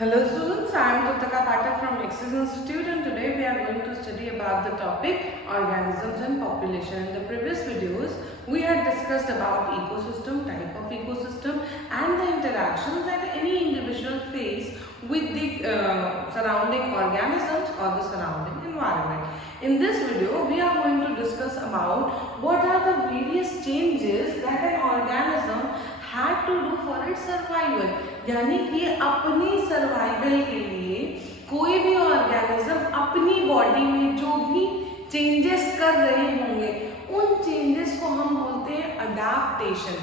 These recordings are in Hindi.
Hello students, I am Kutaka Pathak from Nexus Institute and today we are going to study about the topic organisms and population. In the previous videos, we had discussed about ecosystem, type of ecosystem and the interactions that any individual face with the surrounding organisms or the surrounding environment. In this video, we are going to discuss about what are the various changes that an organism had to do for its survival. यानी कि अपनी सर्वाइवल के लिए कोई भी ऑर्गेनिज्म अपनी बॉडी में जो भी चेंजेस कर रहे होंगे उन चेंजेस को हम बोलते हैं अडैप्टेशन।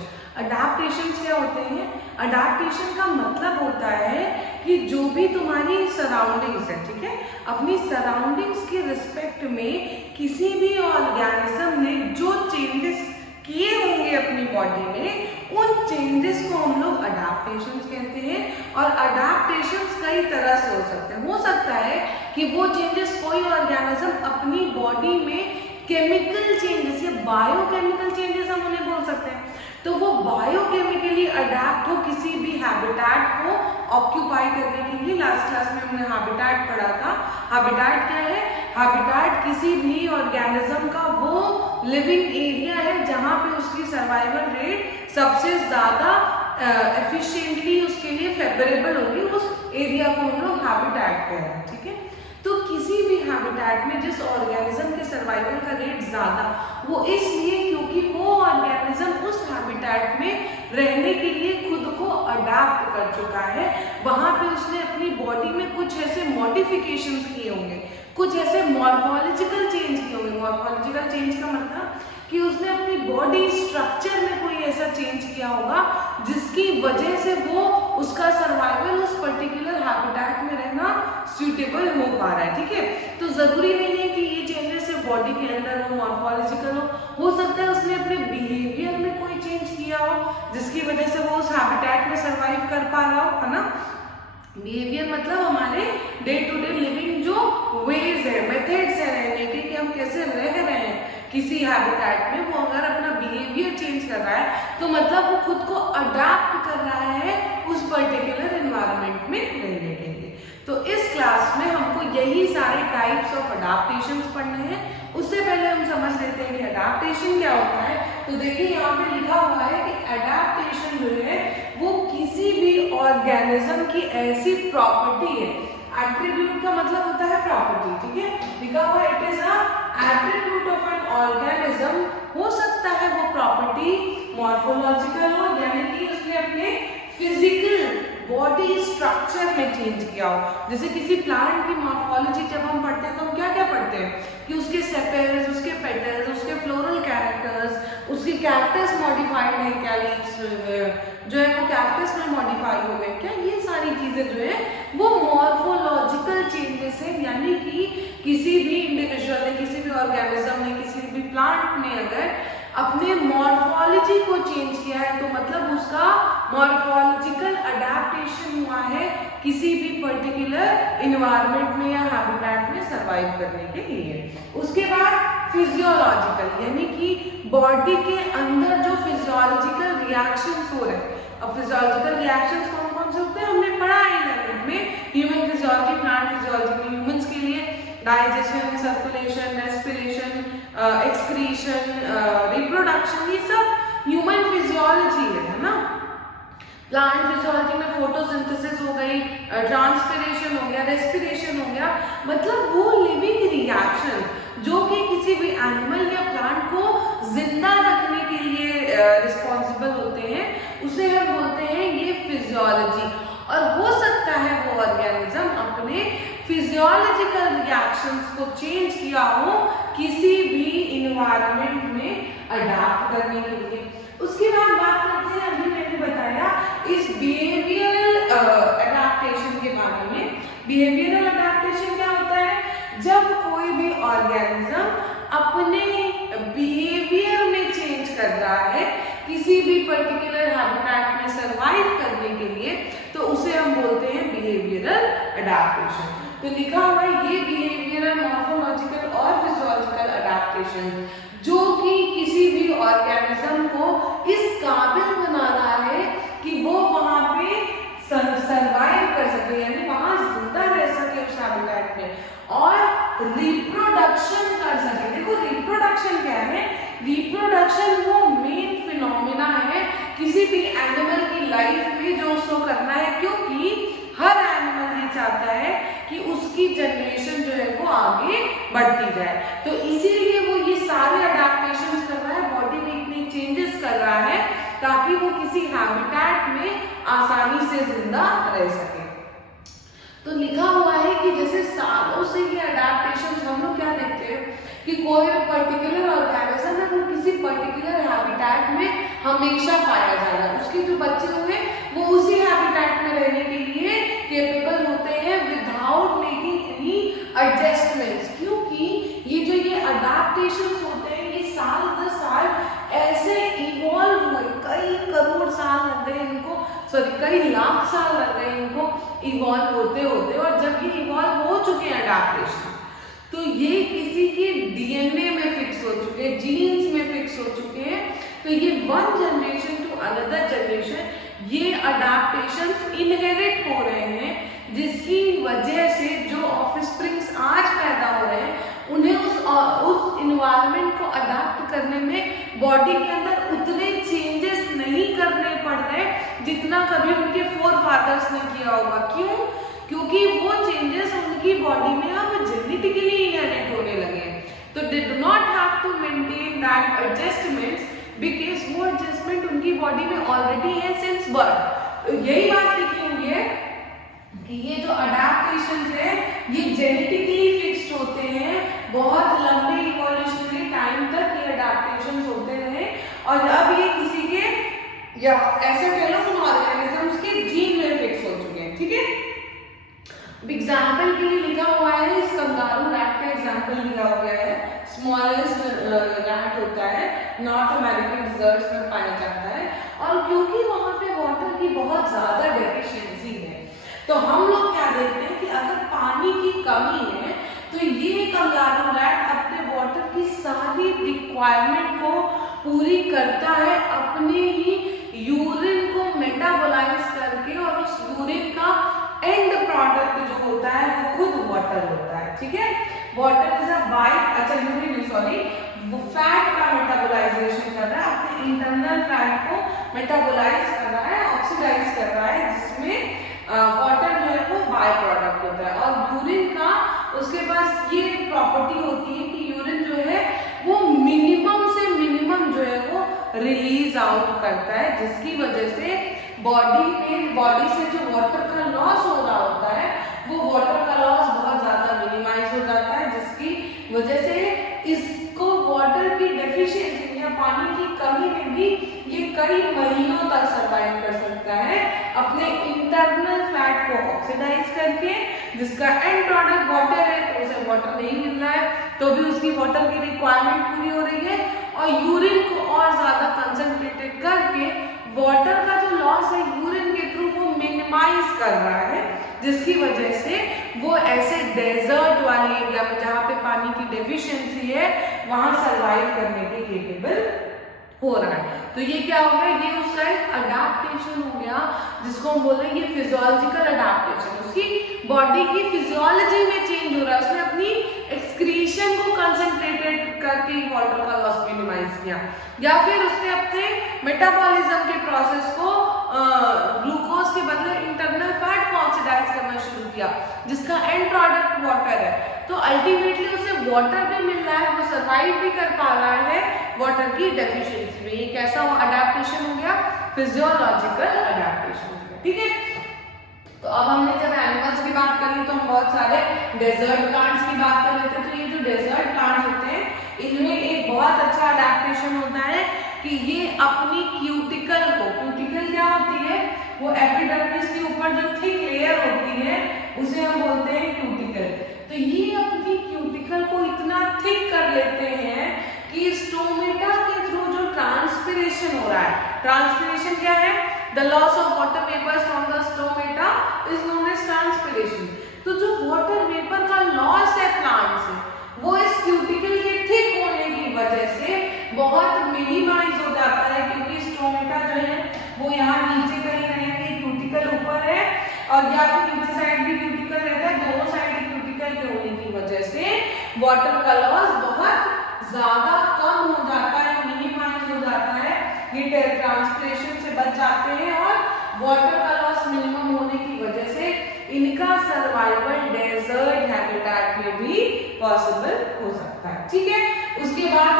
अडैप्टेशन क्या होते हैं? अडैप्टेशन का मतलब होता है कि जो भी तुम्हारी सराउंडिंग्स है, ठीक है, अपनी सराउंडिंग्स के रिस्पेक्ट में किसी भी ऑर्गेनिज्म ने जो चेंजेस किए होंगे अपनी बॉडी में उन चेंजेस को हम लोग अडैप्टेशंस कहते हैं। और अडैप्टेशंस कई तरह से हो सकते हैं। हो सकता है कि वो चेंजेस कोई ऑर्गेनिज्म अपनी बॉडी में केमिकल चेंजेस या बायोकेमिकल चेंजेस हम उन्हें बोल सकते हैं, तो वो बायोकेमिकली अडैप्ट हो किसी भी हैबिटेट को ऑक्यूपाई करने के लिए। लास्ट क्लास में हमने हैबिटेट पढ़ा था। हैबिटेट क्या है? हैबिटेट किसी भी ऑर्गेनिज्म का वो लिविंग एरिया है जहां पे उसकी सर्वाइवल रेट सबसे ज्यादा एफिशिएंटली उसके लिए फेवरेबल होगी, उस एरिया को हम लोग हैबिटेट कह रहे हैं, ठीक है। तो किसी भी हैबिटेट में जिस ऑर्गेनिज्म के सर्वाइवल का रेट ज्यादा, वो इसलिए क्योंकि वो ऑर्गेनिज्म उस हैबिटेट में रहने के लिए खुद को अडैप्ट कर चुका है। वहां पे उसने अपनी बॉडी में कुछ ऐसे मॉडिफिकेशंस किए होंगे, कुछ ऐसे मॉर्फोलॉजिकल चेंज किए होंगे। मॉर्फोलॉजिकल चेंज का मतलब कि उसने अपनी बॉडी स्ट्रक्चर में कोई ऐसा चेंज किया होगा जिसकी वजह से वो उसका सर्वाइवल उस पर्टिकुलर हैबिटेट में रहना सूटेबल हो पा रहा है, ठीक है। तो जरूरी नहीं है कि ये चेंजेस सिर्फ बॉडी के अंदर हो, मॉर्फोलॉजिकल हो सकता है उसने अपने बिहेवियर में कोई चेंज किया हो जिसकी वजह से वो उस हैबिटेट में सर्वाइव कर पा रहा हो, है ना। बिहेवियर मतलब हमारे डे टू डे लिविंग जो वेज है, मेथड्स है रहने के, कि हम कैसे रह रहे हैं किसी हैबिटेट में, वो अगर अपना बिहेवियर चेंज कर रहा है तो मतलब वो खुद को अडैप्ट कर रहा है उस पर्टिकुलर एनवायरनमेंट में रहने के लिए। तो इस क्लास में हमको यही सारे टाइप्स ऑफ अडैप्टेशंस पढ़ने हैं। उससे पहले हम समझ लेते हैं कि अडैप्टेशन क्या होता है। तो देखिए यहाँ पे लिखा हुआ है कि अडैप्टेशन जो है वो किसी भी ऑर्गेनिज्म की ऐसी प्रॉपर्टी है। एट्रीब्यूट का मतलब होता है प्रॉपर्टी, ठीक है। लिखा हुआ it is a attribute of an organism. हो सकता है वो प्रॉपर्टी मॉर्फोलॉजिकल हो, यानी कि उसने अपने फिजिकल बॉडी स्ट्रक्चर में चेंज किया हो। जैसे किसी प्लांट की मॉर्फोलॉजी जब हम पढ़ते हैं तो हम क्या क्या पढ़ते हैं कि उसके सेपेल्स, उसके पेटल्स, उसके फ्लोरल कैरेक्टर्स, उसके कैक्टस मॉडिफाइड है, क्या लीव्स जो है वो कैक्टस में मॉडिफाई हो गए क्या, ये सारी चीजें जो है वो मॉर्फोलॉजिकल चेंजेस है। यानी कि किसी भी इंडिविजुअल ने, किसी भी ऑर्गेनिज्म ने, किसी भी प्लांट ने अगर अपने मॉर्फोलॉजी को चेंज किया है तो मतलब उसका मॉर्फोलॉजिकल अडैप्टेशन हुआ है किसी भी पर्टिकुलर इन्वायरमेंट में या हैबिटेट में सरवाइव करने के लिए। उसके बाद फिजियोलॉजिकल, यानी कि बॉडी के अंदर जो फिजियोलॉजिकल रिएक्शंस हो रहे हैं। अब फिजियोलॉजिकल रिएक्शंस कौन कौन से होते हैं हमने पढ़ा है 11th में। ह्यूमन फिजियोलॉजी, प्लांट फिजियोलॉजी में ह्यूमंस के लिए digestion, circulation, respiration, excretion, reproduction, ये सब ह्यूमन फिजियोलॉजी है ना। प्लांट फिजियोलॉजी में फोटोसिंथेसिस हो गई, ट्रांसपिरेशन हो गया, रेस्पिरेशन हो गया, मतलब वो लिविंग रिएक्शन जो कि किसी भी एनिमल या प्लांट को जिंदा रखने के लिए रिस्पॉन्सिबल होते हैं, उसे हम बोलते हैं ये फिजियोलॉजी। और हो सकता है वो ऑर्गेनिज्म अपने फिजियोलॉजिकल रिएक्शंस को चेंज किया हो किसी भी इन्वायरमेंट में अडैप्ट करने के लिए। उसके बाद बात करते हैं, अभी मैंने बताया इस बिहेवियरल अडैप्टेशन के बारे में। बिहेवियरल अडैप्टेशन क्या होता है? जब कोई भी ऑर्गेनिज्म अपने बिहेवियर में चेंज कर रहा है किसी भी पर्टिकुलर हैबिटेट में सरवाइव करने के लिए, तो उसे हम बोलते हैं बिहेवियरल अडैप्टेशन। तो लिखा हुआ है ये बिहेवियरल, मॉर्फोलॉजिकल और फिजियोलॉजिकल अडैप्टेशन जो कि किसी भी ऑर्गेनिज्म को इस काबिल बना रहा है कि वो वहां पे सरवाइव कर सके, यानी कि उसकी जनरेशन जो है वो आगे बढ़ती जाए। तो इसीलिए वो ये सारे अडेप्टेशन कर रहा है, बॉडी में इतने चेंजेस कर रहा है ताकि वो किसी हैबिटेट में आसानी से जिंदा रह सके। तो लिखा हुआ है कि जैसे सालों से ये अडेप्टेशन हम लोग क्या देखते हैं कि कोई भी पर्टिकुलर ऑर्गेनिज्म है वो किसी पर्टिकुलर हैबिटेट में हमेशा पाया जा रहा है, उसके जो बच्चे हुए वो उसी हैबिटेट में रहने के लिए केपेबल होते हैं विदाउट मेकिंग एनी एडजस्टमेंट्स। क्योंकि ये अडेप्टेशंस होते हैं ये साल दर साल ऐसे इवॉल्व हुए, कई करोड़ साल लग गए इनको, कई लाख साल लग गए इनको इवॉल्व होते होते, और जब ये इवॉल्व हो चुके हैं अडेप्टेशन तो ये किसी के डीएनए में फिक्स हो चुके हैं, जीन्स में फिक्स हो चुके हैं। तो ये one generation to another generation ये अडेप्टेशन इनहेरिट हो रहे हैं, जिसकी वजह से जो ऑफस्प्रिंग्स आज पैदा हो रहे हैं उन्हें उस इन्वायरमेंट को अडेप्ट करने में बॉडी के अंदर उतने चेंजेस नहीं करने पड़ रहे जितना कभी उनके फोर फादर्स ने किया होगा। क्यों? क्योंकि वो चेंजेस उनकी बॉडी में अब जेनेटिकली इनहेरिट होने लगे हैं। तो they do not have to maintain that adjustments because वो एडजस्टमेंट उनकी बॉडी में ऑलरेडी है सिंस बर्थ। तो यही बात लिखी हुई है कि ये जो अडेप्टेशन है ये जेनेटिकली फिक्स्ड होते हैं, बहुत लंबे इवोल्यूशनरी टाइम तक ये अडेप्टेशन होते रहे, और अब ये किसी के या ऐसे कह लो उन ऑर्गेनिजम्स के जीन में फिक्स हो चुके हैं। ठीक है, एग्जाम्पल के लिए लिखा हुआ है, इस कंगारू रैट का एग्जाम्पल लिखा हो गया है। स्मॉलेस्ट रैट होता है, नॉर्थ अमेरिकन डिजर्ट्स में पाया जाता है, और क्योंकि वहां पे वाटर की बहुत ज्यादा डेफिशिएंसी है तो हम लोग क्या देखते हैं कि अगर पानी की कमी है तो ये कंगारू रैट अपने वाटर की सारी रिक्वायरमेंट को पूरी करता है अपने ही यूरिन को मेटाबोलाइज करके, और उस यूरिन का एंड प्रोडक्ट जो होता है वो खुद वाटर होता है। ठीक है, वाटर इज अ वो फैट का मेटाबोलाइजेशन कर रहा है, अपने इंटरनल फैट को मेटाबोलाइज कर रहा है, ऑक्सीडाइज कर रहा है, जिसमें वाटर जो है वो बाय प्रोडक्ट होता है। और यूरिन का उसके पास ये प्रॉपर्टी होती है कि यूरिन जो है वो मिनिमम से मिनिमम जो है वो रिलीज आउट करता है, जिसकी वजह से बॉडी से जो वाटर का लॉस हो रहा होता है वो वाटर का लॉस बहुत ज्यादा मिनिमाइज हो जाता है, जिसकी वजह से इसको वाटर की डेफिशिएंसी या पानी की कमी में भी ये कई महीनों तक सर्वाइव कर सकता है अपने इंटरनल फैट को ऑक्सीडाइज करके, जिसका एंड प्रोडक्ट वाटर है। तो उसे वाटर नहीं मिल रहा है तो भी उसकी वाटर की रिक्वायरमेंट पूरी हो रही है, और यूरिन को और ज्यादा कंसंट्रेटेड करके वाटर का जो लॉस है यूरिन के थ्रू वो मिनिमाइज कर रहा है, जिसकी वजह से वो ऐसे डेजर्ट वाले एरिया में जहाँ पे पानी की डेफिशिएंसी है वहां सरवाइव करने के केपेबल हो रहा है। तो ये क्या हो गया, ये उसका एक अडेप्टेशन हो गया, जिसको हम बोल रहे हैं ये फिजियोलॉजिकल अडेप्टेशन। उसकी बॉडी की फिजियोलॉजी में चेंज हो रहा है, उसने अपनी एक्सक्रीशन को कंसंट्रेटेड करके वाटर का लॉस मिनिमाइज किया, या फिर उसने अपने मेटाबॉलिज्म के प्रोसेस को ग्लूकोज के बदले इंटरनल फैट को ऑक्सीडाइज करना शुरू किया, जिसका एंड प्रोडक्ट वाटर है। तो अल्टीमेटली उसे वाटर भी मिल रहा है, वो सर्वाइव भी कर पा रहा है वाटर की डेफिशिएंसी में। ये कैसा अडेप्टेशन हो गया, फिजियोलॉजिकल अडेप्टेशन हो गया। ठीक है, तो अब हमने जब एनिमल्स की बात करी तो हम बहुत सारे डेजर्ट प्लांट्स की बात कर रहे थे। तो ये जो डेजर्ट प्लांट्स होते हैं इनमें एक बहुत अच्छा अडेप्टेशन होता है कि ये अपनी क्यूटिकल क्या होती है, वो एपिडर्मिस के ऊपर जो थिक लेयर होती है उसे हम बोलते हैं क्यूटिकल। तो ये अपनी क्यूटिकल को इतना थिक कर लेते हैं कि स्टोमेटा के थ्रू जो ट्रांसपिरेशन हो रहा है, ट्रांसपिरेशन क्या है, the loss of water vapours from the stomata is known as transpiration. तो जो वाटर वेपर का लॉस है प्लांट से वो इस क्यूटिकल के थिक होने की वजह से बहुत मिनिमाइज हो जाता है, क्योंकि स्टोमेटा जो है वो यहाँ नीचे कहीं रहेंगे, क्यूटिकल ऊपर है, और या फिर नीचे साइड भी क्यूटिकल रहता है, दोनों साइड क्यूटिकल के होने की वजह से वाटर का लॉस बहुत ज्यादा कम हो जाता है, मिनिमाइज हो जाता है, ये ट्रांसपिरेशन से बच जाते हैं, और वाटर का लॉस मिनिमम होने की वजह से इनका सर्वाइवल पॉसिबल हो सकता है। ठीक है, उसके बाद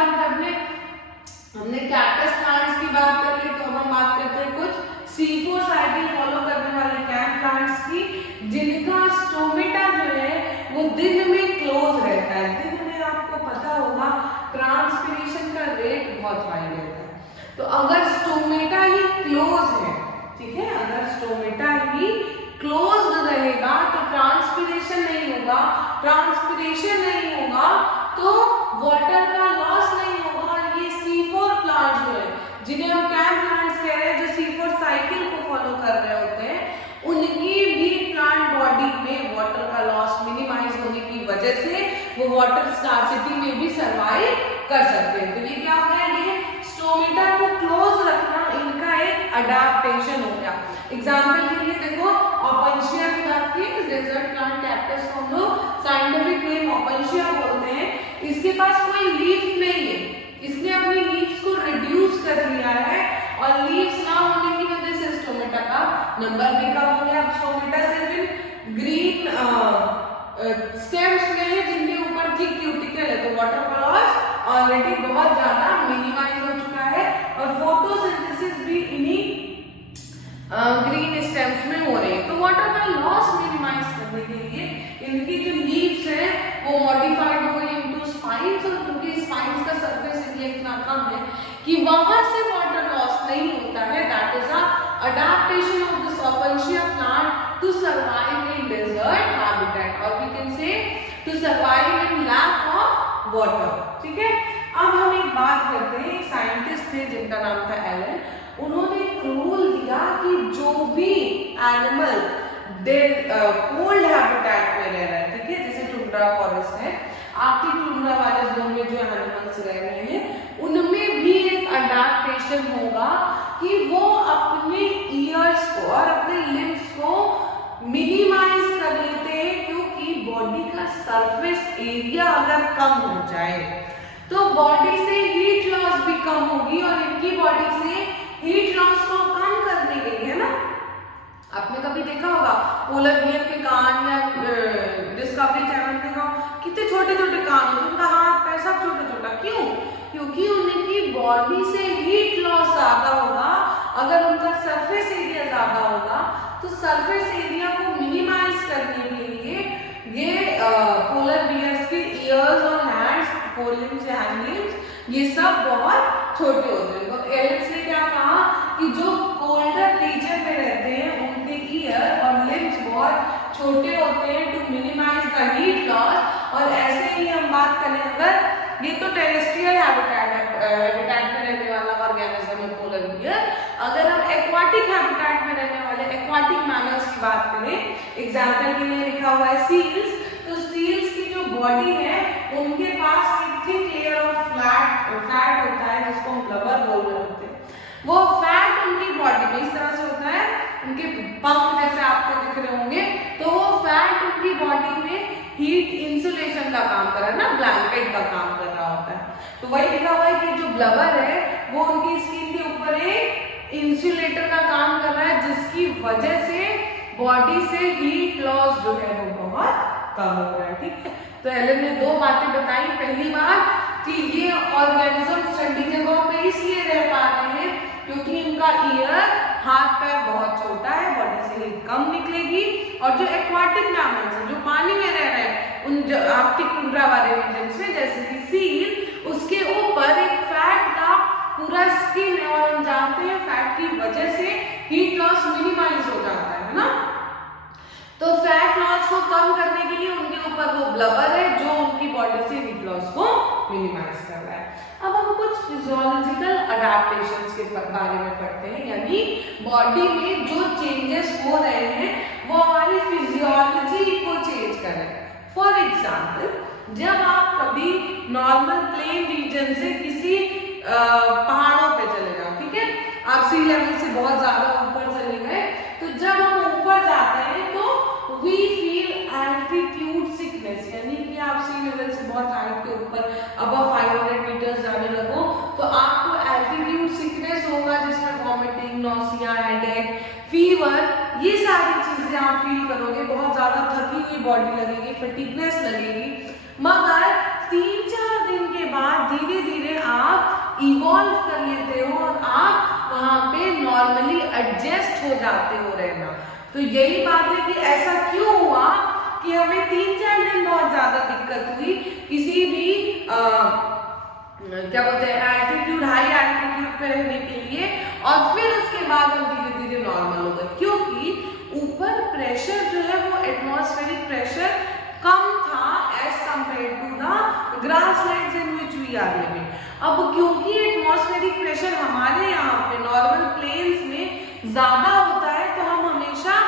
हमने कैक्टस प्लांट्स की बात कर ली, तो हम बात करते हैं कुछ C4 साइकिल फॉलो करने वाले कैम प्लांट्स की, जिनका स्टोमेटा जो है वो दिन में क्लोज रहता है। दिन में आपको पता होगा ट्रांसपिरेशन का रेट बहुत हाई रहता है, तो अगर स्टोमेटा ही क्लोज है, ठीक है, अगर स्टोमेटा ही क्लोज रहेगा तो ट्रांसपिरेशन नहीं होगा, ट्रांसपिरेशन नहीं होगा तो वाटर का लॉस नहीं होगा। ये C4 प्लांट्स जो है, जिन्हें हम कैम प्लांट्स कह रहे हैं, जो C4 साइकिल को फॉलो कर रहे होते हैं, उनकी भी प्लांट बॉडी में वाटर का लॉस मिनिमाइज होने की वजह से वो वाटर स्कार्सिटी में भी सर्वाइव कर सकते हैं। तो ये क्या हो गया, ये स्टोमेटा को क्लोज रखना इनका एक अडाप्टेशन हो गया। एग्जाम्पल के लिए देखो, ओपेंशिया की बात की, डेजर्ट प्लांट कैक्टस को हम लोग साइंटिफिक नेम ओपेंशिया बोलते हैं। इसके पास कोई लीफ नहीं है, इसने अपनी लीव्स को रिड्यूस कर लिया है और लीव्स ना होने की वजह से स्टोमेटा का नंबर भी कम हो गया। स्टोमेटा सिर्फ ग्रीन स्टेम्स में है जिनके ऊपर थिक क्यूटिकल है, तो वाटर का लॉस ऑलरेडी बहुत ज्यादा मिनिमाइज हो चुका है और फोटोसिंथेसिस भी इन्हीं ग्रीन स्टेम्स में हो रही है। तो वाटर का लॉस मिनिमाइज करने के लिए इनकी जो लीव्स है वो मॉडिफाइड हो गई इनटू स्पाइन्स, और क्योंकि स्पाइन्स का सरफेस एरिया इतना कम है कि वहां से वाटर लॉस नहीं होता है, that is a adaptation of this opuntia plant to survive in desert habitat, और we can say to survive in lack of water. ठीक है, अब हम एक बात करते हैं, एक साइंटिस्ट थे जिनका नाम था एलन, उन्होंने एक रूल दिया कि जो भी एनिमल कोल्ड हैबिटेट में रह रहा है, ठीक है, जैसे टुंड्रा फॉरेस्ट है, आर्कटिक टुंड्रा वाले जोन में जो एनिमल्स रह रहे हैं, उनमें भी एक अडैप्टेशन होगा कि वो अपने ईयर्स को और अपने लिम्स को मिनिमाइज कर लेते हैं, क्योंकि बॉडी का सरफेस एरिया अगर कम हो जाए तो बॉडी से हीट लॉस भी कम होगी, और इनकी बॉडी से हीट लॉस को कम करने के लिए ना, आपने कभी देखा होगा पोलर बियर के कान या डिस्कवरी चैनल देखा कितने छोटे छोटे कान होते हैं, उनका हाथ पैर सब छोटा छोटा, क्यों? क्योंकि उनकी बॉडी से हीट लॉस ज्यादा होगा। अगर उनका सरफेस एरिया ज्यादा होगा तो सरफेस एरिया को मिनिमाइज करने के लिए ये पोलर बियर्स के ईयर्स और हैंड्स, फोर लिम्स या हैंड लिम्स, ये सब बहुत छोटे होते हैं। तो एलेक्स ने क्या कहा कि जो कोल्डर रीजन में रहते हैं उनके ईयर और लिम्स बहुत छोटे होते हैं to minimise the heat loss. और ऐसे ही हम बात करें, अगर ये तो टेरेस्ट्रियल हैबिटेट में रहने वाला ऑर्गेनिज्म है पोलर बियर, अगर हम एक्वाटिक हैबिटेट में रहने वाले एक्वाटिक मैमल्स की बात करें, एग्जाम्पल के लिए लिखा हुआ है सील्स, तो सील्स की जो बॉडी है उनके पास एक थिक लेयर ऑफ फैट होता है जिसको हम ब्लबर बोल रहे होते हैं। वो फैट उनकी बॉडी में इस तरह से होता है, उनके पंख जैसे आपको दिख रहे होंगे, तो वो फैट उनकी बॉडी में हीट इंसुलेशन का काम कर रहा है ना, ब्लैंकेट का काम कर रहा होता है। तो वही लिखा हुआ है कि जो ब्लबर है वो उनकी स्किन के ऊपर एक इंसुलेटर का काम कर रहा है, जिसकी वजह से बॉडी से हीट लॉस जो है वो बहुत कम हो रहा है। ठीक है, तो एलन ने दो बातें बताई। पहली बात कि ये ऑर्गेनिज्म ठंडी जगहों पे इसलिए रह पा रहे हैं क्योंकि इनका ईयर, हाथ पैर बहुत छोटा है, बॉडी से हीट कम निकलेगी। और जो एक्वाटिक मैमल्स हैं जो पानी में रह रहे हैं, उन आर्कटिक टुंड्रा वाले रीजन्स में, जैसे कि सील, उसके ऊपर एक फैट का पूरा स्किन है, और हम जानते हैं फैट की वजह से हीट लॉस मिनिमाइज हो जाता है ना। तो फैट लॉस को कम करने के लिए उनके ऊपर वो ब्लबर है जो उनकी बॉडी से हीट लॉस को मिनिमाइज कर रहा है। अब हम कुछ फिजियोलॉजिकल अडैप्टेशंस के बारे में पढ़ते हैं, यानी बॉडी में जो चेंजेस हो रहे हैं वो हमारी फिजियोलॉजी को चेंज कर रहे हैं। फॉर एग्जाम्पल, जब आप कभी नॉर्मल प्लेन रीजन से किसी पहाड़ों पे चले जाओ, ठीक है, आप सी लेवल से बहुत ज्यादा ऊपर चले गए, तो जब हम ऊपर जाते हैं तो वी फील एल्टीट्यूड सिकनेस, यानी कि आप सी लेवल से बहुत हाइट के ऊपर अबव 500 मीटर्स जाने लगो तो आपको एल्टीट्यूड सिकनेस होगा, जिसमें वॉमिटिंग, नॉसिया, हेडेक, फीवर, ये सारी चीजें आप फील करोगे। बहुत ज्यादा थकी हुई बॉडी लगेगी, फटीगनेस लगेगी। मगर 3-4 दिन के बाद धीरे धीरे आप इवॉल्व कर लेते हो और आप वहां पे नॉर्मली एडजस्ट हो जाते हो रहना। तो यही बात है कि ऐसा क्यों हुआ कि हमें 3-4 दिन बहुत ज्यादा दिक्कत हुई किसी भी क्या बोलते हैं एल्टीट्यूड, हाई एल्टीट्यूड पे रहने के लिए, और फिर उसके बाद हम धीरे धीरे नॉर्मल हो गए, क्योंकि ऊपर प्रेशर जो है वो एटमॉस्फेरिक प्रेशर कम था as compare to the grasslands in which we are living. अब क्योंकि एटमॉस्फेरिक प्रेशर हमारे यहाँ पे नॉर्मल प्लेन्स में ज्यादा होता है, तो हम हमेशा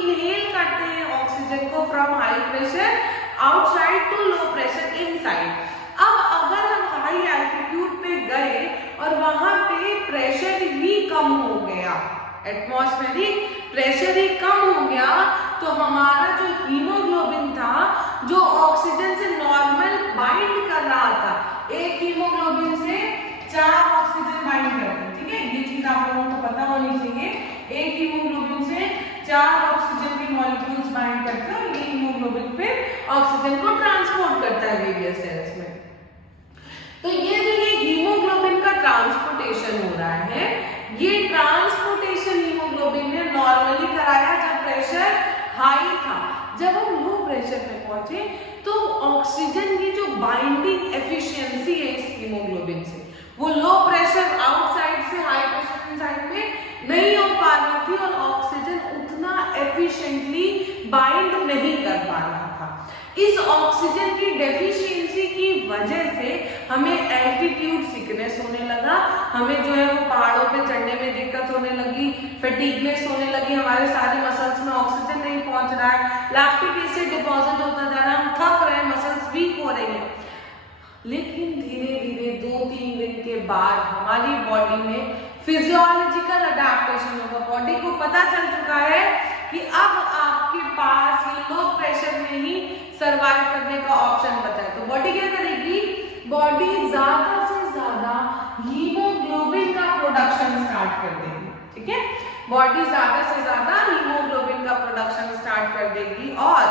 इनहेल करते हैं ऑक्सीजन को from high pressure outside to low pressure inside. अब अगर हम हाई एल्टीट्यूड पे गए और वहां पे प्रेशर ही कम हो गया, एटमॉस्फेरिक प्रेशर ही कम हो गया, तो हमारा जो हीमोग्लोबिन था जो ऑक्सीजन से नॉर्मल बाइंड कर रहा था, एक हीमोग्लोबिन से 4 ऑक्सीजन बाइंड करते हैं, ठीक है, ये चीज आप लोगों को पता होनी चाहिए। एक हीमोग्लोबिन से 4 ऑक्सीजन के मॉलिक्यूल्स बाइंड करते हैं और ये हीमोग्लोबिन फिर ऑक्सीजन को ट्रांसपोर्ट करता है वेरियस सेल्स में। तो ये जो ये हीमोग्लोबिन का ट्रांसपोर्टेशन हो रहा है, ये ट्रांसपोर्टेशन हीमोग्लोबिन ने नॉर्मली कराया जब प्रेशर हाई था। जब हम लो प्रेशर पे पहुंचे तो ऑक्सीजन की जो बाइंडिंग एफिशिएंसी है इस हीमोग्लोबिन से, वो लो प्रेशर आउटसाइड से हाई प्रेशर इनसाइड में नहीं हो पा रही थी और ऑक्सीजन उतना एफिशिएंटली बाइंड नहीं कर पा रहा था। इस ऑक्सीजन की डेफिशिएंसी की वजह से हमें एल्टीट्यूड सिकनेस होने लगा, हमें जो है वो पहाड़ों पे चढ़ने में दिक्कत होने लगी, फटीगनेस होने लगी, हमारे सारे मसल्स में ऑक्सीजन नहीं पहुंच रहा है, लैक्टिक एसिड डिपॉजिट होता जा रहा है, हम थक रहे हैं, मसल्स वीक हो रहे हैं। लेकिन धीरे धीरे 2-3 दिन के बाद हमारी बॉडी में फिजियोलॉजिकल अडैप्टेशन होगा, बॉडी को पता चल चुका है कि अब आपके पास ये लो प्रेशर में ही सरवाइव करने का ऑप्शन बचा है। तो बॉडी क्या करेगी, बॉडी ज्यादा से ज्यादा हीमोग्लोबिन का प्रोडक्शन स्टार्ट कर देगी, ठीक है, बॉडी ज्यादा से ज्यादा हीमोग्लोबिन का प्रोडक्शन स्टार्ट कर देगी। और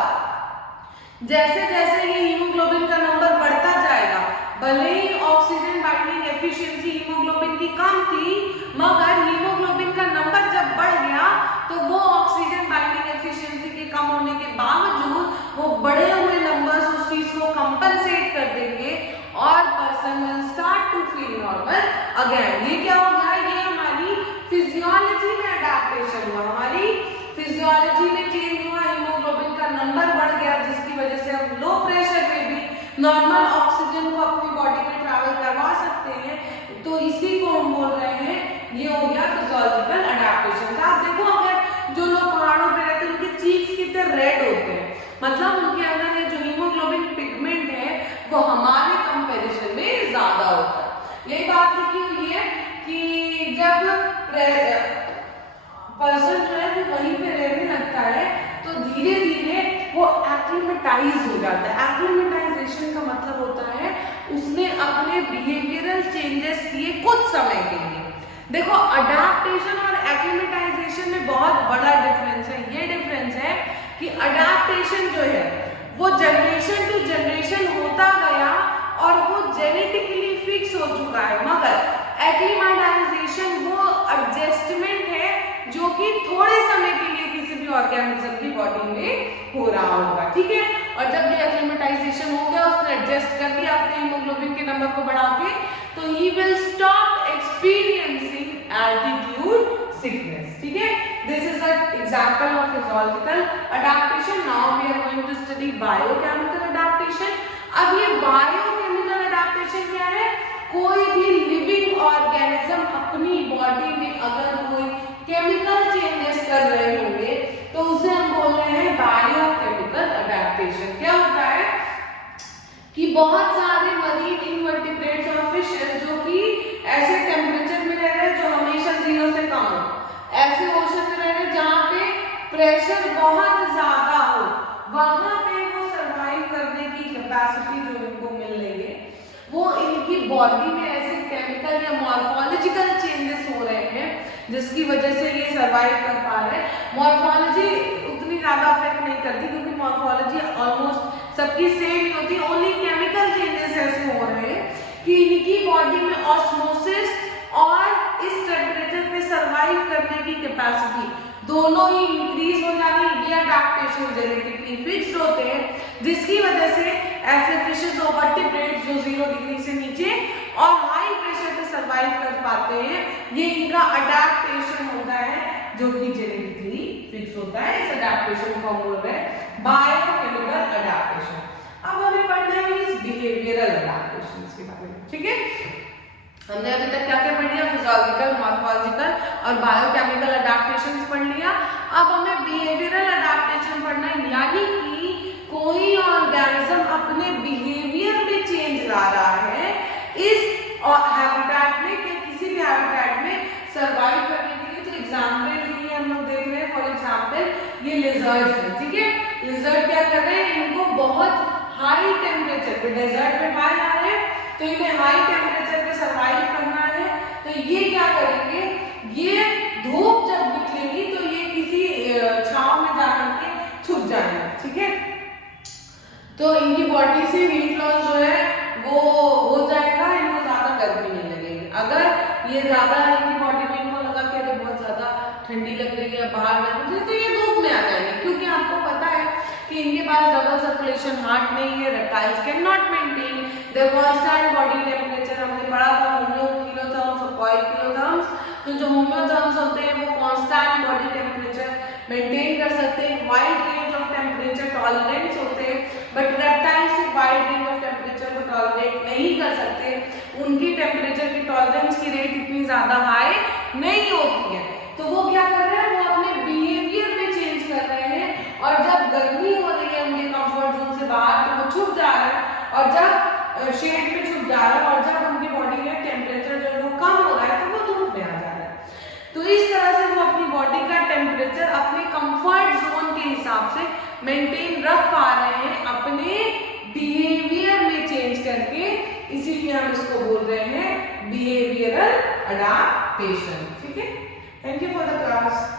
जैसे जैसे ये हीमोग्लोबिन का नंबर बढ़ता जाएगा, भले ही ऑक्सीजन बाइंडिंग एफिशिएंसी हीमोग्लोबिन की कम थी, मगर हीमोग्लोबिन का नंबर जब बढ़ गया तो वो ऑक्सीजन बाइंडिंग एफिशिएंसी के कम होने के बावजूद वो बढ़े हुए नंबर्स उस चीज को कंपनसेट कर देंगे और person will start to feel normal again. ये क्या हो गया, ये हमारी फिजियोलॉजी में अडैप्टेशन हुआ, हमारी फिजियोलॉजी में चेंज हुआ, हीमोग्लोबिन का नंबर बढ़ गया, जिसकी वजह से हम लो प्रेशर में भी नॉर्मल ऑक्सीजन को अपनी बॉडी में ट्रैवल करवा सकते हैं। तो इसी को हम बोल रहे हैं, ये हो गया फिजियोलॉजिकल अडैप्टेशन। आप देखो, अगर जो लोग पहाड़ों पे रहते हैं उनके चीक्स कितने रेड होते हैं, मतलब उनके अंदर ये जो हीमोग्लोबिन पिगमेंट है वो हमारे कंपैरिजन में ज्यादा होता है। यही बात लिखी हुई है कि जब पर्सन जो है वो वहीं पे रहने लगता है तो धीरे धीरे वो एक्लिमेटाइज हो जाता है। एक्लिमेटाइजेशन का मतलब होता है उसने अपने बिहेवियरल चेंजेस किए कुछ समय के लिए। देखो, अडैप्टेशन और एक्लिमेटाइजेशन में बहुत बड़ा डिफरेंस है। ये डिफरेंस है कि अडैप्टेशन जो है वो जनरेशन टू जनरेशन होता गया और वो जेनेटिकली फिक्स हो चुका है, मगर एक्लिमेटाइजेशन वो एडजस्टमेंट है जो कि थोड़े समय के लिए किसी भी ऑर्गेनिज्म की बॉडी में हो रहा होगा, ठीक है। और जब ये एक्लिमेटाइजेशन हो गया, उसने एडजस्ट कर दिया अपने हीमोग्लोबिन के नंबर को बढ़ा के, तो he will stop experiencing altitude sickness, ठीक है। This is an example of physiological adaptation. Now we are going to study biochemical adaptation. अब ये बायोकेमिकल अडैप्टेशन क्या है, कोई भी लिविंग ऑर्गेनिज्म अपनी बॉडी में अगर कोई केमिकल चेंजेस कर रहे होंगे तो उसे हम बोल रहे हैं बायोकेमिकल अडैप्टेशन। क्या होता है कि बहुत सारे मरीन इनवर्टिब्रेट्स और फिशेस जो कि ऐसे टेम्परेचर में रह रहे हैं जो हमेशा 0 से कम हो, ऐसे ओशन में रह रहे हैं जहाँ पे प्रेशर बहुत ज्यादा हो, वहां पे वो सर्वाइव करने की कैपेसिटी जो इनको मिल रही है, वो इनकी बॉडी में ऐसे केमिकल या मॉर्फोलॉजिकल चेंजेस हो रहे हैं जिसकी वजह से ये सर्वाइव कर पा रहे हैं। मॉर्फोलॉजी उतनी ज्यादा अफेक्ट नहीं करती क्योंकि मॉर्फोलॉजी ऑलमोस्ट सबकी सेम नहीं होती, ओनली केमिकल चेंजेस ऐसे हो रहे हैं कि इनकी बॉडी में ऑस्मोसिस और इस टेम्परेचर पे सरवाइव करने की कैपेसिटी दोनों ही इंक्रीज हो जा रही है। ये अडैप्टेशन जेनेटिकली फिक्स्ड होते हैं, जिसकी वजह से ऐसे फिशेस और वर्टिब्रेट्स जो 0 डिग्री से नीचे और हाई प्रेशर पे सरवाइव कर पाते हैं, ये इनका अडैप्टेशन होता है जो कि जेनेटिकली फिक्स होता है। इस अडैप्टेशन को हम बोल रहे हैं बायोकेमिकल अडैप्टेशन। अब हमें पढ़ना है इस बिहेवियरल अडैप्टेशंस के बारे में, ठीक है। हमने अभी तक क्या क्या पढ़ लिया, फिजियोलॉजिकल, मॉर्फोलॉजिकल और बायोकेमिकल अडैप्टेशंस पढ़ लिया। अब हमें बिहेवियरल अडैप्टेशन पढ़ना है, यानी कि कोई ऑर्गेनिज्म अपने बिहेवियर में चेंज ला रहा है इस हैबिटेट में, कि किसी भी हैबिटेट में सरवाइव करने के लिए। तो एग्जांपल के लिए हम लोग देख रहे हैं, फॉर एग्जांपल ये लिजर्ड्स है, ठीक है। लिजर्ड क्या कर रहे हैं, इनको बहुत हाई टेम्परेचर पे डेजर्ट में पाए जा रहे हैं, तो इन्हें हाई टेम्परेचर पे सरवाइव करना है। तो ये क्या करेंगे, ये धूप जब निकलेगी तो ये किसी छांव में जाकर के छुप जाएंगे, ठीक है। तो इनकी बॉडी से हीट लॉस जो है वो हो जाएगा, इनको ज्यादा गर्मी नहीं लगेगी। अगर ये ज्यादा इनकी बॉडी में इनको लगा कि अरे बहुत ज्यादा ठंडी लग रही है, बाहर जाने, तो ये धूप में आ जाएंगे, क्योंकि आपको पता है कि इनके पास डबल सर्कुलेशन हार्ट नहीं है। Reptiles can not maintain the constant body temperature. हमने पढ़ा था होम्यो किलोथर्म्स और कॉइल किलोथर्म्स। तो जो होम्योथर्म्स होते हैं वो कांस्टेंट बॉडी टेम्परेचर मेंटेन कर सकते हैं, wide range of temperature tolerance होते हैं, but reptiles wide range of temperature को टॉलरेट नहीं कर सकते। उनकी टेम्परेचर की टॉलरेंस की रेट इतनी ज्यादा हाई नहीं होती है। तो वो क्या कर रहे हैं, वो अपने बिहेवियर में चेंज कर रहे हैं, और जब गर्मी हो रही है उनके कंफर्ट जोन से बाहर तो वो छुप जा रहा है, और जब शेड में छुप जा रहा है, और जब उनकी बॉडी में टेम्परेचर जो है वो कम हो रहा है तो वो धूप में आ जा रहा है। तो इस तरह से वो अपनी बॉडी का टेम्परेचर अपने कंफर्ट जोन के हिसाब से मेंटेन रख पा रहे हैं अपने बिहेवियर में चेंज करके, इसीलिए हम इसको बोल रहे हैं बिहेवियरल अडैप्टेशन, ठीक है। Thank you for the class.